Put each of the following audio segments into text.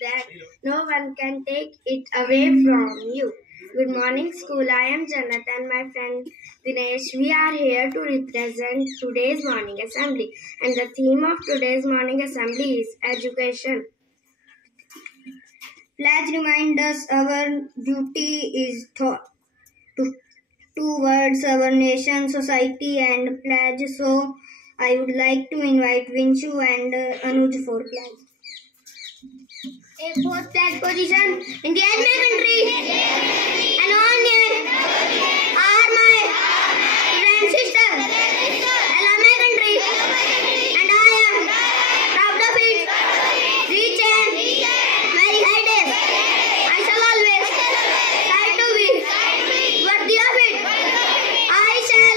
that no one can take it away from you. Good morning, school. I am Jannat and my friend Dinesh. We are here to represent today's morning assembly, and the theme of today's morning assembly is education. Pledge reminds us our duty is towards our nation, society, and pledge. So, I would like to invite Vinshu and Anuj for pledge. A fourth pledge position. India is my country, and all are my friend sister. I love my country, and I am proud of it. Rich and very high days. I shall always try to be worthy of it. I shall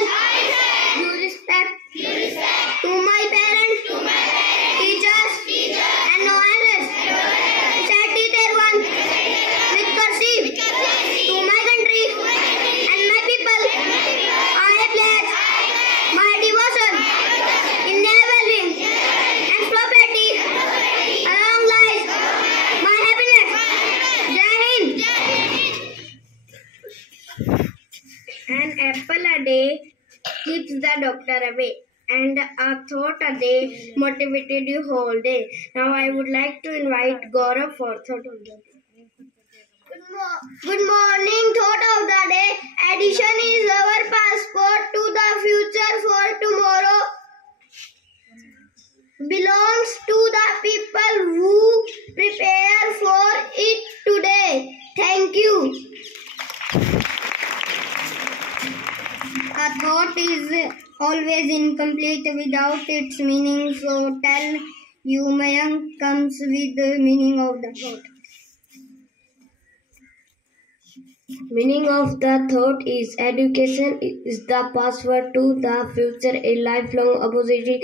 give respect to my parents, teachers, and no others. Society there one with courtesy to my country and my people. I pledge my devotion in never-ending and prosperity. Along lies my happiness. Jai Hind. An apple a day keeps the doctor away, and a thought a day motivated you whole day. Now I would like to invite Gaurav for thought of the day. Good morning, thought of the day. Addition is our passport to the future, for tomorrow belongs to the people who prepare for it today. Thank you. A thought is always incomplete without its meaning, so tell you Mayank comes with the meaning of the thought. Meaning of the thought is education is the password to the future, a lifelong opportunity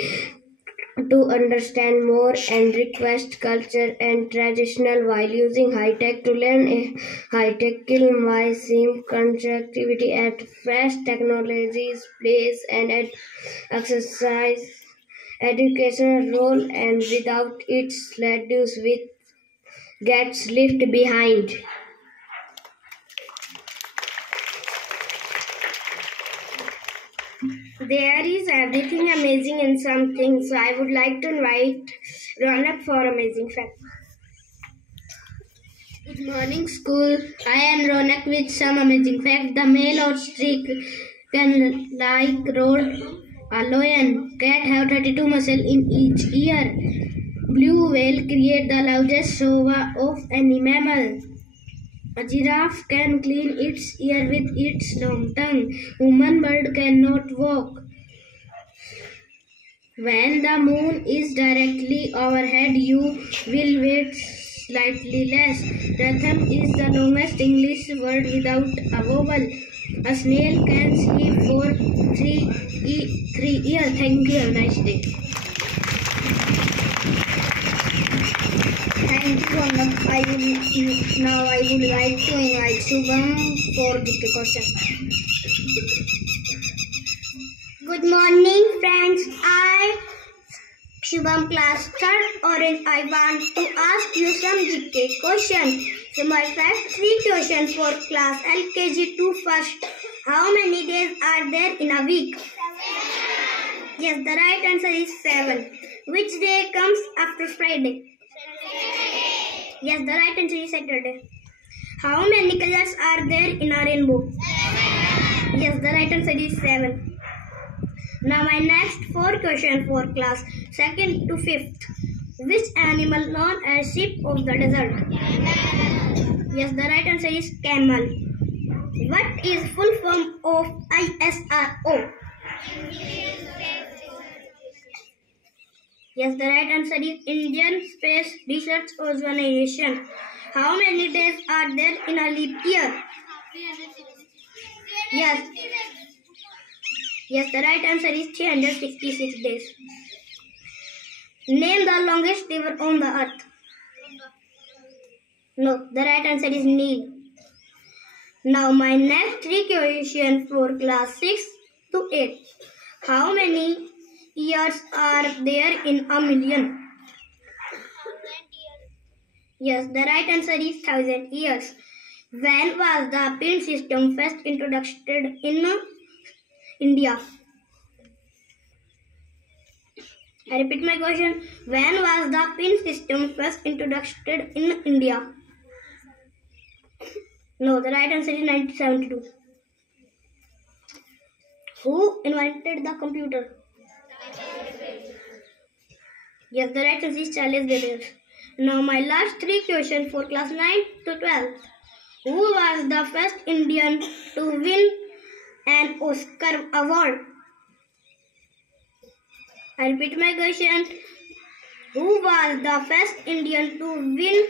to understand more and request culture and traditional while using high-tech to learn a high-tech kill my seem constructivity at fresh technologies place and exercise educational role, and without its reduce with gets left behind. There is everything amazing in something, so I would like to invite Ronak for amazing fact. Good morning, school. I am Ronak with some amazing fact. The male ostrich can like rod, a lion cat have 32 muscles in each ear. Blue whale create the largest shova of any mammal. A giraffe can clean its ear with its long tongue. Human bird cannot walk. When the moon is directly overhead, you will wait slightly less. Rhythm is the longest English word without a vowel. A snail can sleep for 3 years. Thank you. Have a nice day. Thank you, Ronak. Now I would like to invite Shubham for the question. Good morning, friends. I, Shubham, class 3rd Orange. I want to ask you some GK questions. So my first 3 questions for class LKG to first. How many days are there in a week? 7. Yes, the right answer is 7. Which day comes after Friday? Saturday. Yes, the right answer is Saturday. How many colors are there in a rainbow? 7. Yes, the right answer is 7. Now my next 4 questions for class 2nd to 5th. Which animal known as sheep of the desert? Camel. Yes, the right answer is camel. What is full form of ISRO? Yes, the right answer is Indian Space Research Organization. How many days are there in a leap year? Yes. Yes, the right answer is 366 days. Name the longest river on the earth. No, the right answer is Nile. Now my next 3 questions for class 6 to 8. How many years are there in a million? Yes, the right answer is 1000 years. When was the pin system first introduced in India? I repeat my question. When was the pin system first introduced in India? No, the right answer is 1972. Who invented the computer? Yes, the right answer is Charles Babbage. Now my last three questions for class 9 to 12. Who was the first Indian to win an Oscar award? I repeat my question. Who was the first Indian to win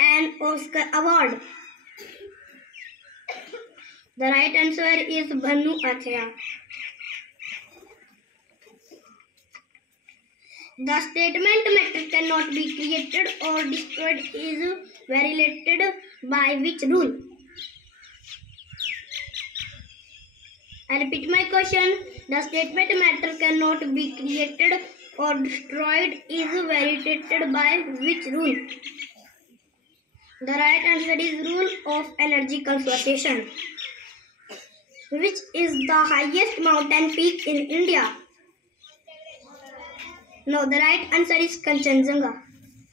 an Oscar award? The right answer is Bhanu Athreya. The statement matter cannot be created or destroyed is violated by which rule? I repeat my question. The statement matter cannot be created or destroyed is violated by which rule? The right answer is rule of energy conservation. Which is the highest mountain peak in India? No, the right answer is Kanchenjunga.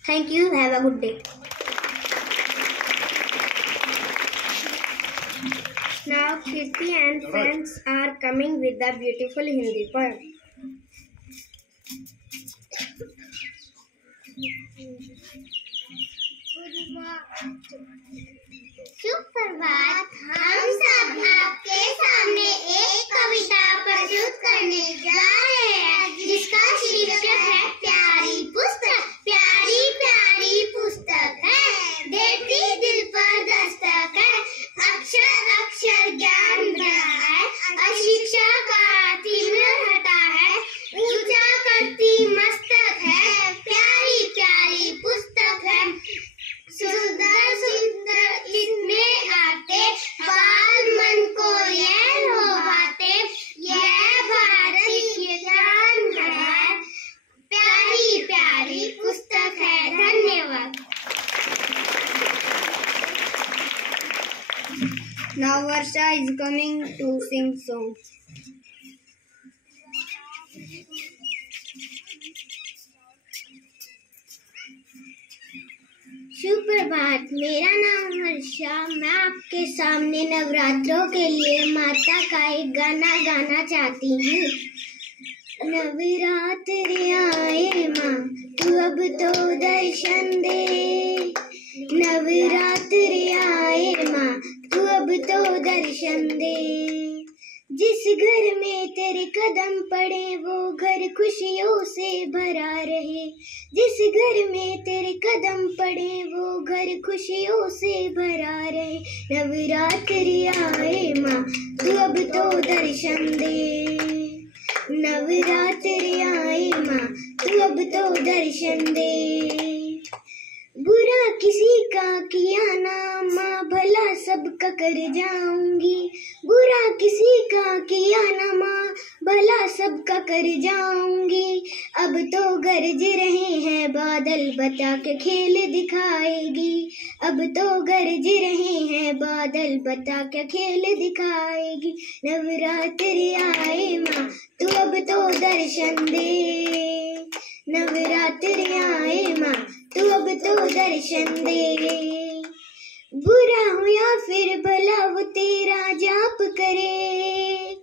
Thank you. Have a good day. Now Kirti and friends are coming with the beautiful Hindi poem. सुप्रभात, हम सब आपके सामने एक कविता प्रस्तुत करने जा रहे हैं जिसका शीर्षक है प्यारी पुस्तक। प्यारी प्यारी पुस्तक है, देती दिल पर दस्तक है, अक्षर अक्षर ज्ञान भरा है, अशिक्षा का तिमिर हटा है, ऊंचा करती मस्तक है, प्यारी प्यारी पुस्तक है। सुंदर सुंदर इसमें आते बाल मन को ये लोभाते, यह भारत की जान है, प्यारी प्यारी पुस्तक है। धन्यवाद। Now Varsha is coming to sing song. सुप्रभात, मेरा नाम वर्षा। मैं आपके सामने नवरात्रों के लिए माता का एक गाना गाना चाहती हूँ। नवरात्रि आए माँ, तू अब तो दर्शन दे। नवरात्रि आए माँ, तू अब तो दर्शन दे। जिस घर में तेरे कदम पड़े वो घर खुशियों से भरा रहे। जिस घर में तेरे कदम पड़े वो घर खुशियों से भरा रहे। नवरात्रि आए माँ, तू अब तो दर्शन दे। नवरात्रि आए माँ, तू अब तो दर्शन दे। बुरा किसी का किया ना माँ, भला सबका कर जाऊंगी। बुरा किसी का किया ना माँ, भला सबका कर जाऊंगी। अब तो गरज रहे हैं बादल, बता के खेल दिखाएगी। अब तो गरज रहे हैं बादल, बता के खेल दिखाएगी। नवरात्रि आए माँ, तू अब तो दर्शन दे। नवरात्रि आए माँ, तू अब तो दर्शन दे। बुरा हो या फिर भला वो तेरा जाप करे।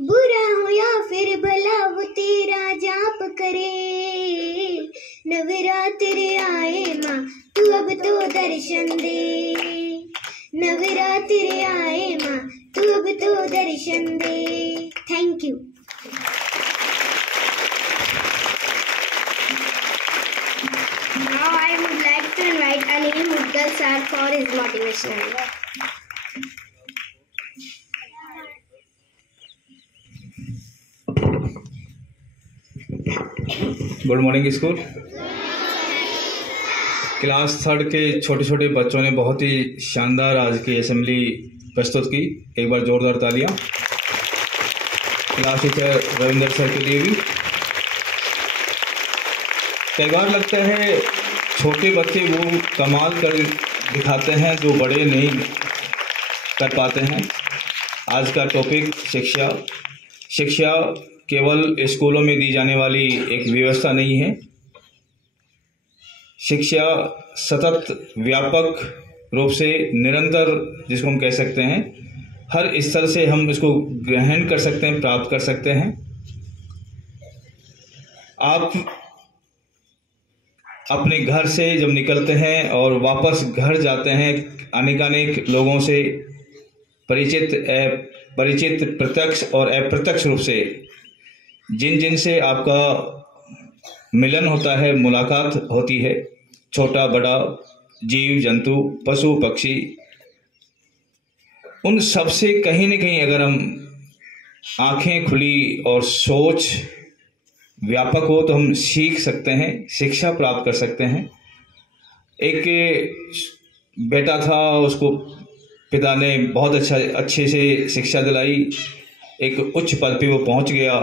बुरा हो या फिर भला वो तेरा जाप करे। नवरात्रि आए माँ, तू अब तो दर्शन दे। नवरात्रि आए माँ, तू अब तो दर्शन दे। Thank you. Now I would like to invite Anil Mudgal sir for his motivational. Good morning school. Class 3 के छोटे छोटे बच्चों ने बहुत ही शानदार आज की असेंबली प्रस्तुत की। एक बार जोरदार तालियां क्लास टीचर रविंदर सर के लिए भी। कई बार लगता है छोटे बच्चे वो कमाल कर दिखाते हैं जो बड़े नहीं कर पाते हैं। आज का टॉपिक शिक्षा। शिक्षा केवल स्कूलों में दी जाने वाली एक व्यवस्था नहीं है। शिक्षा सतत, व्यापक रूप से, निरंतर, जिसको हम कह सकते हैं, हर स्तर से हम इसको ग्रहण कर सकते हैं, प्राप्त कर सकते हैं। आप अपने घर से जब निकलते हैं और वापस घर जाते हैं, अनेकानेक लोगों से परिचित प्रत्यक्ष और अप्रत्यक्ष रूप से जिन से आपका मिलन होता है, मुलाकात होती है, छोटा बड़ा, जीव जंतु, पशु पक्षी, उन सब से कहीं न कहीं अगर हम आंखें खुली और सोच व्यापक हो तो हम सीख सकते हैं, शिक्षा प्राप्त कर सकते हैं। एक बेटा था, उसको पिता ने बहुत अच्छे से शिक्षा दिलाई, एक उच्च पद पे वो पहुंच गया।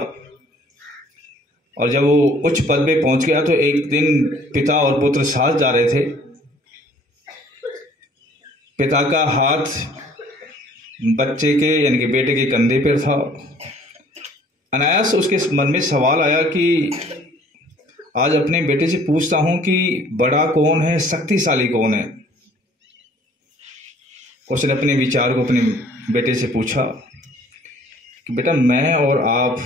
और जब वो उच्च पद पे पहुंच गया तो एक दिन पिता और पुत्र साथ जा रहे थे। पिता का हाथ बच्चे के यानी कि बेटे के कंधे पर था। अनायास उसके मन में सवाल आया कि आज अपने बेटे से पूछता हूं कि बड़ा कौन है, शक्तिशाली कौन है। उसने अपने विचार को अपने बेटे से पूछा कि बेटा, मैं और आप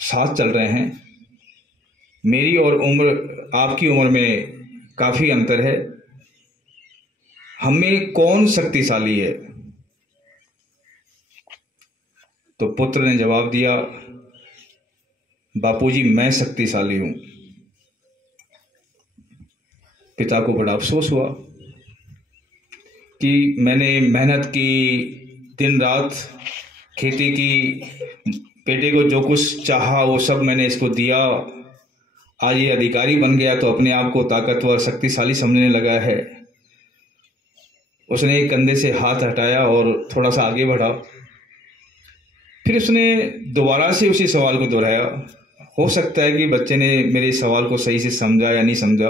साथ चल रहे हैं, मेरी और उम्र आपकी उम्र में काफ़ी अंतर है, हमें कौन शक्तिशाली है। तो पुत्र ने जवाब दिया, बापूजी, मैं शक्तिशाली हूं। पिता को बड़ा अफसोस हुआ कि मैंने मेहनत की, दिन रात खेती की, बेटे को जो कुछ चाहा वो सब मैंने इसको दिया, आज ये अधिकारी बन गया तो अपने आप को ताकतवर, शक्तिशाली समझने लगा है। उसने कंधे से हाथ हटाया और थोड़ा सा आगे बढ़ा। फिर उसने दोबारा से उसी सवाल को दोहराया। हो सकता है कि बच्चे ने मेरे सवाल को सही से समझा या नहीं समझा।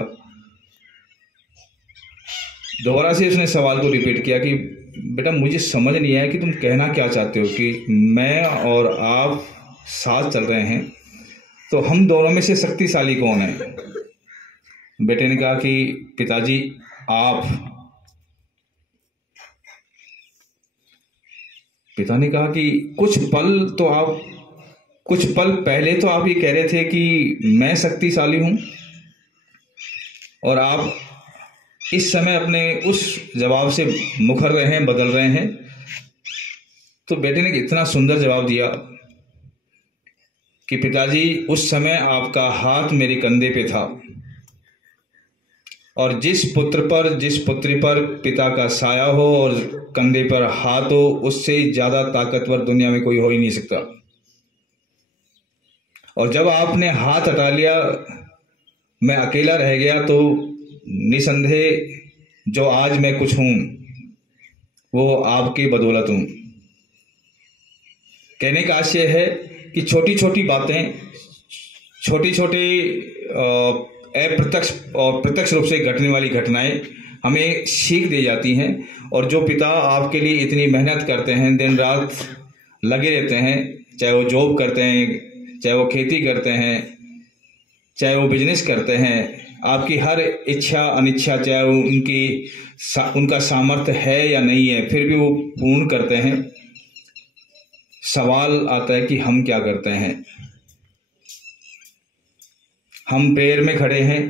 दोबारा से उसने सवाल को रिपीट किया कि बेटा, मुझे समझ नहीं आया कि तुम कहना क्या चाहते हो कि मैं और आप साथ चल रहे हैं तो हम दोनों में से शक्तिशाली कौन है। बेटे ने कहा कि पिताजी, आप। पिता ने कहा कि कुछ पल पहले तो आप ये कह रहे थे कि मैं शक्तिशाली हूं और आप इस समय अपने उस जवाब से मुकर रहे हैं, बदल रहे हैं। तो बेटे ने इतना सुंदर जवाब दिया कि पिताजी, उस समय आपका हाथ मेरे कंधे पे था और जिस पुत्री पर पिता का साया हो और कंधे पर हाथ हो, उससे ज्यादा ताकतवर दुनिया में कोई हो ही नहीं सकता। और जब आपने हाथ हटा लिया, मैं अकेला रह गया, तो निसंदेह जो आज मैं कुछ हूं वो आपकी बदौलत हूं। कहने का आशय है कि छोटी छोटी बातें, छोटी अप्रत्यक्ष और प्रत्यक्ष रूप से घटने वाली घटनाएं हमें सीख दे जाती हैं। और जो पिता आपके लिए इतनी मेहनत करते हैं, दिन रात लगे रहते हैं, चाहे वो जॉब करते हैं, चाहे वो खेती करते हैं, चाहे वो बिजनेस करते हैं, आपकी हर इच्छा अनिच्छा, चाहे वो उनका सामर्थ्य है या नहीं है, फिर भी वो पूर्ण करते हैं। सवाल आता है कि हम क्या करते हैं। हम प्रेयर में खड़े हैं,